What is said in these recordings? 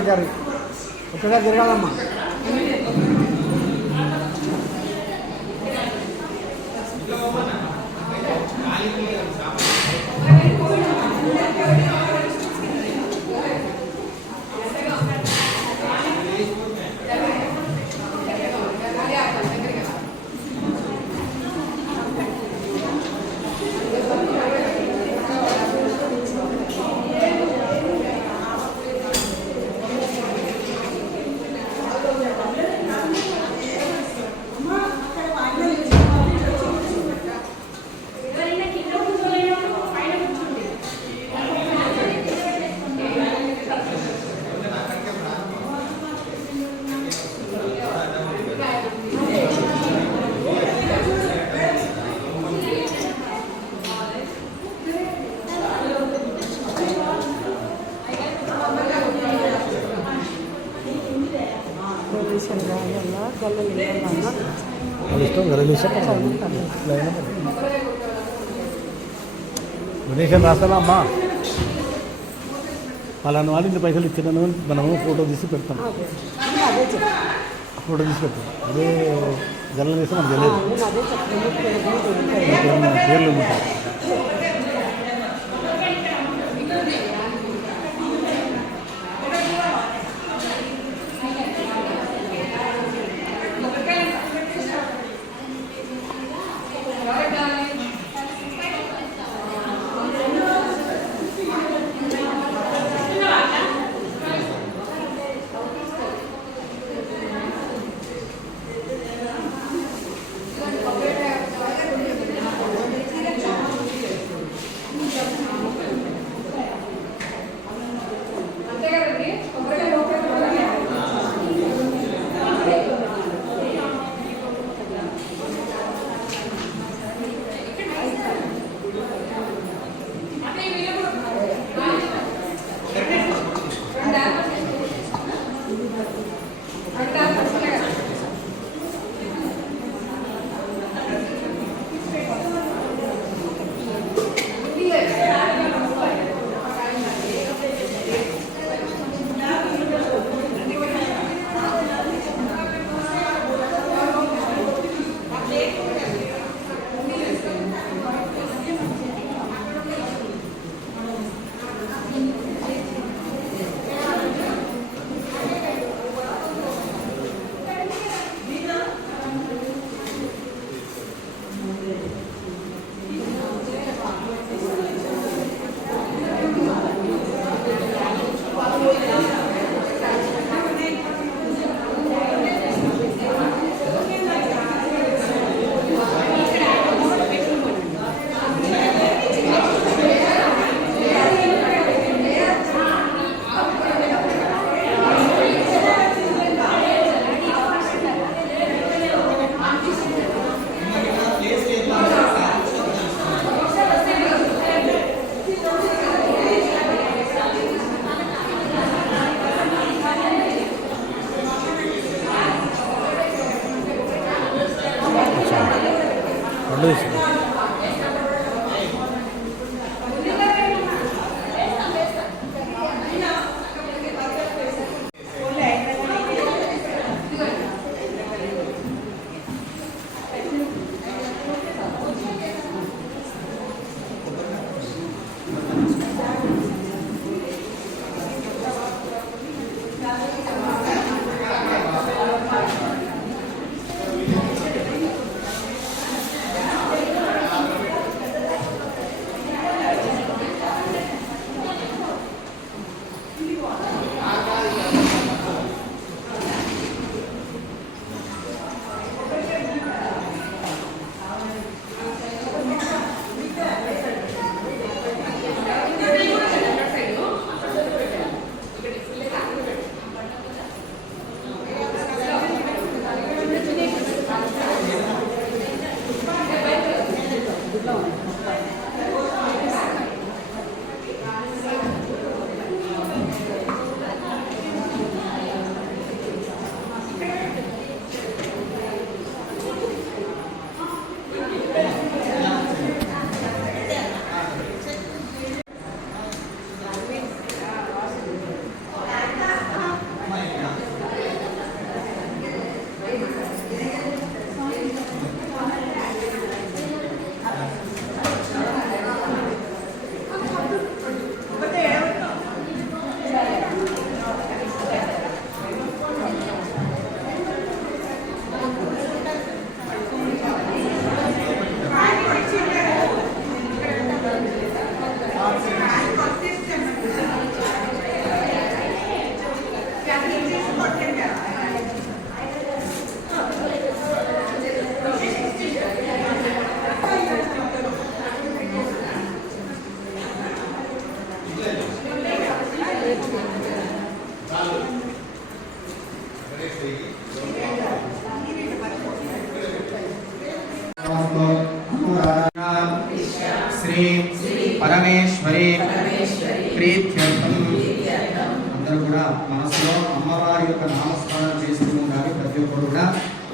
ఒకసారి తిరగాలమ్మా. డొనేషన్ రాస్తానా అమ్మా, పలానా వాళ్ళు ఇన్ని పైసలు ఇచ్చినాను మనము ఫోటో తీసి పెడతాం. ఫోటో తీసి పెడతాం. అదే జల్లు తీస్తే మనకు తెలియదు, పేర్లు ఉంటాయి.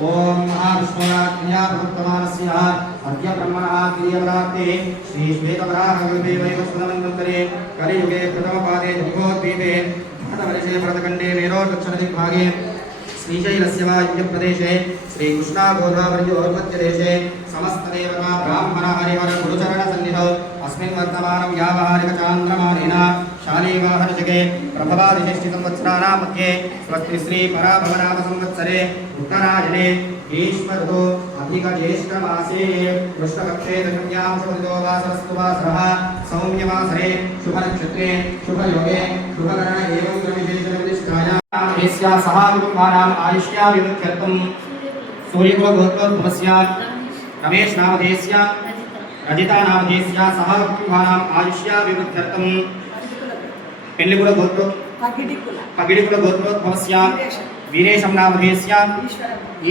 ओम महाविष्णुराज्ञया प्रवर्तमानस्य अद्य ब्रह्मणः क्रियवराते श्री श्वेतवराहकल्पे वैवस्वतमन्वन्तरे कलियुगे प्रथमपादे जम्बोद्वीपे भरतवर्षे भरतखण्डे मेरोदक्षिणदिग्भागे श्रीशैलस्य वायुव्यप्रदेशे श्रीकृष्णागोदावर्योर्मध्यदेशे समस्तदेवता ब्राह्मण हरिहर गुरुचरणसन्निधौ अस्मिन् वर्तमानं यावहारिकचान्द्रमानेन शालीवाहनशके प्रभवादिषष्टिसंवत्सराणां मध्ये स्वस्ति श्री पराभवनाम संवत्सरे उत्तरायणे ईश्वरो अधिकज्येष्ठमासे कृष्णपक्षे दशम्यां शुभदितो वासरस्तु वासरः सौम्यवासरे शुभनक्षत्रे शुभयोगे शुभकरण एवं क्रमविशेषनिर्दिष्टायां सह कुटुम्बानाम् आयुष्याभिवृद्ध्यर्थं सूर्यकुलगोत्रोद्भवस्य रमेश नामधेयस्य रजिता नामधेयस्य सह कुटुम्बानाम् आयुष्याभिवृद्ध्यर्थं पेल्लिकुलगोत्रो पगिडिकुलगोत्रोद्भवस्य वीरेशं नामधेयस्य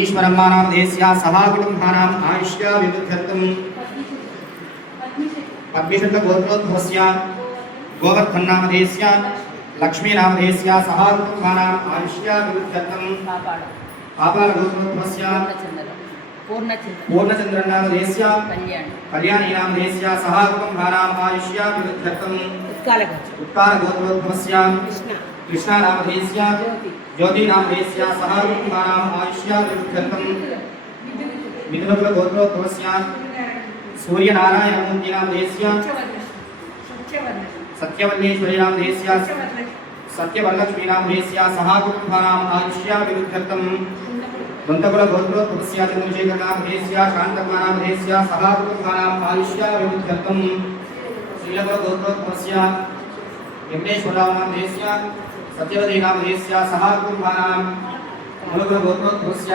ईश्वरम्मा नामधेयस्य सह कुटुम्बानाम् आयुष्याभिवृद्ध्यर्थं पद्मिशुद्धगोत्रोद्भवस्य गोवर्धन नामधेयस्य लक्ष्मी नामधेयस्य सह कुटुम्बानाम् आयुष्याभिवृद्ध्यर्थं पापालगोत्रोद्भवस्य पूर्णचन्द्र नामधेयस्य कल्याणी नामधेयस्य सह कुटुम्बानाम् आयुष्याभिवृद्ध्यर्थं उत्कारगोत्रोद्भवस्य कृष्णा नामधेयस्य ज्योति नामधेयस्य सह कुटुम्बानाम् आयुष्याभिवृद्ध्यर्थं मिथुनकुलगोत्रोद्भवस्य सूर्यनारायणमूर्ति नामधेयस्य सत्यवल्लीश्वरी नामधेयस्य सत्यवरलक्ष्मी नामधेयस्य सह कुटुम्बानाम् आयुष्याभिवृद्ध्यर्थं दन्तकुलगोत्रोद्भवस्य चन्द्रशेखर नामधेयस्य शान्तम्मा नामधेयस्य सह कुटुम्बानाम् आयुष्याभिवृद्ध्यर्थं श्रीलकुलगोत्रोद्भवस्य यज्ञेश्वरराव नामधेयस्य सत्यवती नामधेयस्य सह कुटुम्बानाम् अनुकुलगोत्रोद्भवस्य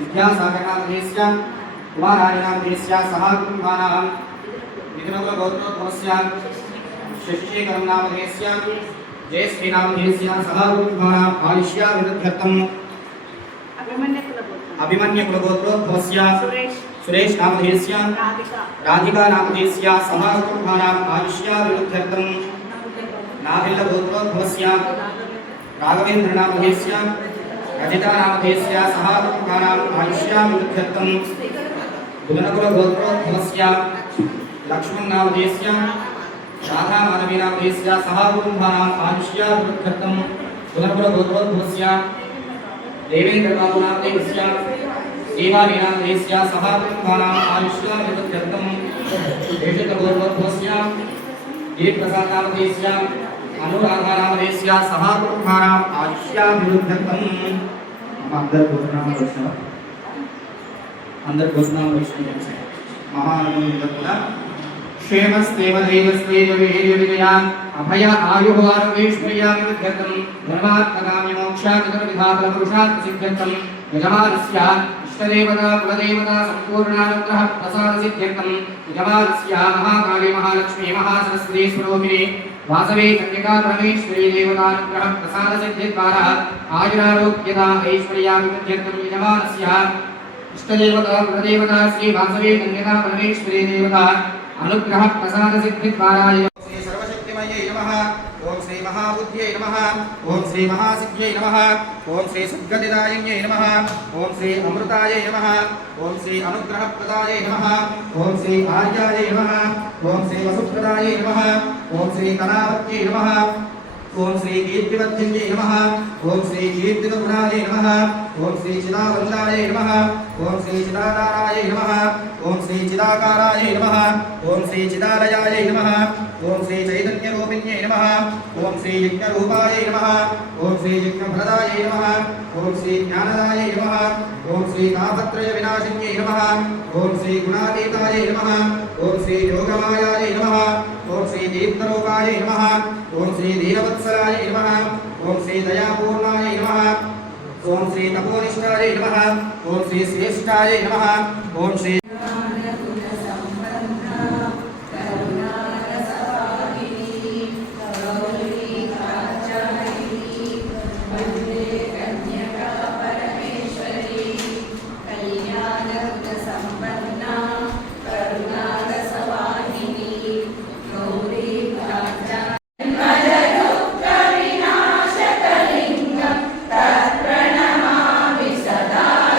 विद्यासागर नामधेयस्य कुमाराणि नामधेयस्य सह कुटुम्बानाम् मिथुनकुलगोत्रोद्भवस्य शशिशेखरं नामधेयस्य जयश्री नामधेयस्य सह कुटुम्बानाम् आयुष्याभिवृद्ध्यर्थं अभिमन्युकुलगोत्रोद्भवस्य सुरेश नामधेयस्य राधिका नामधेयस्य सह कुटुम्बानाम् आयुष्याभिवृद्ध्यर्थं नाभिल्लगोत्रोद्भवस्य राघवेन्द्र नामधेयस्य रजिता नामधेयस्य सह कुटुम्बानाम् आयुष्याभिवृद्ध्यर्थं बुधनकुलगोत्रोद्भवस्य लक्ष्मण नामधेयस्य राधा माधवी नामधेयस्य सह कुटुम्बानाम् आयुष्याभिवृद्ध्यर्थं बुधनकुलगोत्रोद्भवस्य देवेन्द्र बाबू नामधेयस्य सेवानी नामधेयस्य सह कुटुम्बानाम् आयुष्याभिवृद्ध्यर्थं देशगोत्रोद्भवस्य देवप्रसाद नामधेयस्य अनुराधा नामधेयस्य सह कुटुम्बानाम् आयुष्याभिवृद्ध्यर्थं अंदर गोत्रनाम वैष्णव महानंदपुरा क्षेमस्तेव दैवस्तेव वीर्यविजया अभय आयुः आरोग्यैश्वर्याभिवृद्ध्यर्थं धर्मात्मकाम्य मोक्षादितरविधाफलपुरुषार्थ सिद्ध्यर्थं यजमानस्य इष्टदेवता कुलदेवता सम्पूर्णानुग्रह प्रसाद सिद्ध्यर्थं यजमानस्य महाकाली महालक्ष्मी महासरस्वती स्वरूपिणी वासवी कन्यका परमेश्वरी देवतानुग्रह प्रसाद सिद्धिद्वारा आयुरारोग्यता ऐश्वर्याभिवृद्ध्यर्थं यजमानस्य इष्टदेवता कुलदेवता श्री वासवी कन्यका परमेश्वरी देवता अनुग्रह प्रसाद सिद्धिद्वारा श्री सर्वशक्तिमये नमः ओम श्री महाबुद्ध्यै नमः ओम श्री महासिद्ध्यै नमः ओम श्री सद्गतिदायिन्यै नमः ओम श्री अमृतायै नमः ओम श्री अनुग्रहप्रदायै नमः ओम श्री आर्यायै नमः ओम श्री वसुप्रदायै नमः ओम श्री कलावत्यै नमः ओम श्री कीर्तिवर्धिन्यै नमः ओम श्री कीर्तिगुणायै नमः ओम श्री चिदावन्दायै नमः ओम श्री चिदाकारायै नमः ओम श्री चिदाकारायै नमः ओम श्री चिदालयायै नमः ओम श्री चैतन्यरूपिण्यै नमः ओम श्री यज्ञरूपायै नमः ओम श्री यज्ञफलदायै नमः ओम श्री ज्ञानदायै नमः ओम श्री तापत्रय विनाशिन्यै नमः ओम श्री गुणातीतायै नमः ओम श्री योगमायायै नमः ओम श्री दीप्तरूपायै नमः ओम श्री दीनवत्सलायै नमः ओम श्री दयापूर्णायै नमः ओम श्री तपोनिष्ठायै नमः ओम श्री श्रेष्ठायै नमः ओम श्री सदा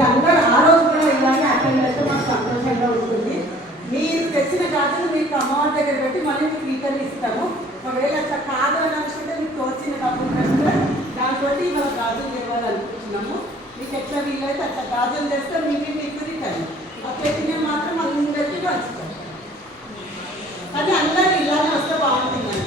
మీరు అందరూ ఆ రోజు కూడా ఇలాగే అటెండ్ అయితే మాకు సంతోషంగా ఉంటుంది. మీరు తెచ్చిన గాజులు మీకు అమ్మవారి దగ్గర పెట్టి మళ్ళీ మీకు రిటర్న్ ఇస్తాము. ఒకవేళ అట్లా కాదు అని అనుకుంటే మీకు తోచిన డబ్బులు కనుక దాంతో మన గాజులు ఇవ్వాలనుకుంటున్నాము. మీకు ఎట్లా వీలైతే అట్లా గాజులు చేస్తే మీకు రిటర్న్ ఆ పెట్టిన మాత్రం అందరికీ పంచుతాం. కానీ అందరూ ఇలానే వస్తే బాగుంటుందండి.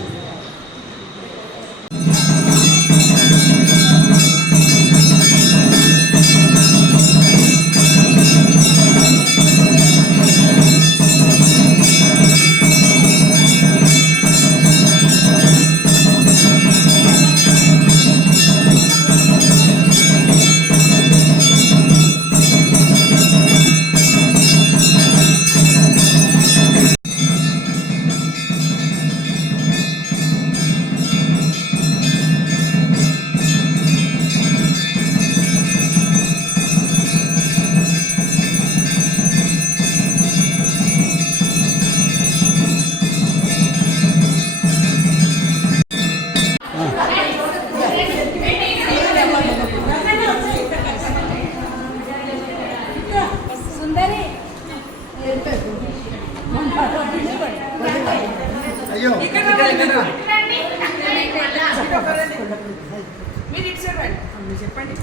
మీరు ఇటు సైడ్ రండి. చెప్పండి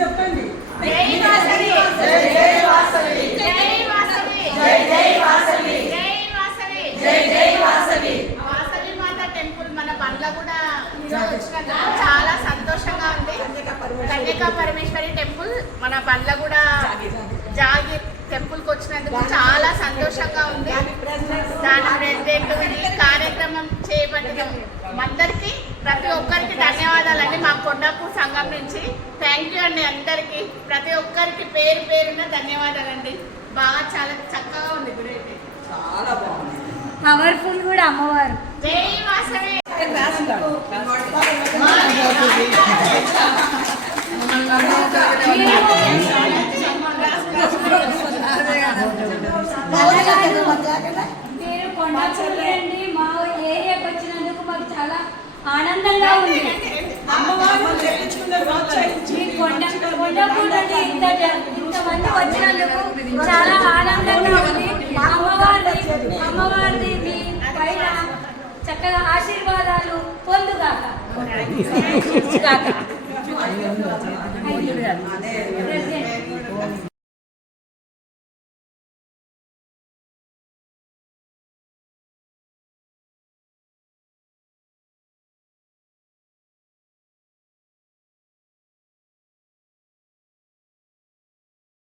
చెప్పండి. వాసవి మాత టెంపుల్ మన బండ్లగూడ వచ్చినందుకు చాలా సంతోషంగా ఉంది. కన్యకా పరమేశ్వరి టెంపుల్ మన బండ్లగూడ జాగిర్ టెంపుల్కి వచ్చినందుకు చాలా సంతోషంగా ఉంది. దాని ప్రెసిడెంట్ ఈ కార్యక్రమం చేపట్టిన అందరికీ ప్రతి ఒక్కరికి ధన్యవాదాలండి. మా కొండాపూర్ సంఘం నుంచి థ్యాంక్ యూ అండి. అందరికీ ప్రతి ఒక్కరికి పేరు పేరున ధన్యవాదాలండి. బాగా చాలా చక్కగా ఉంది గుడి అయితే. చాలా బాగుంది. పవర్ఫుల్ కూడా అమ్మవారు. జై వాసవి. మీరు కొండాపూర్ అండి. మా ఏరియాకి వచ్చినందుకు మాకు చాలా ఆనందంగా ఉంది. కొండాపూర్ నుండి ఇంతమంది వచ్చినందుకు చాలా ఆనందంగా ఉంది. అమ్మవారిది మీ పైన చక్కగా ఆశీర్వాదాలు పొందుగాక.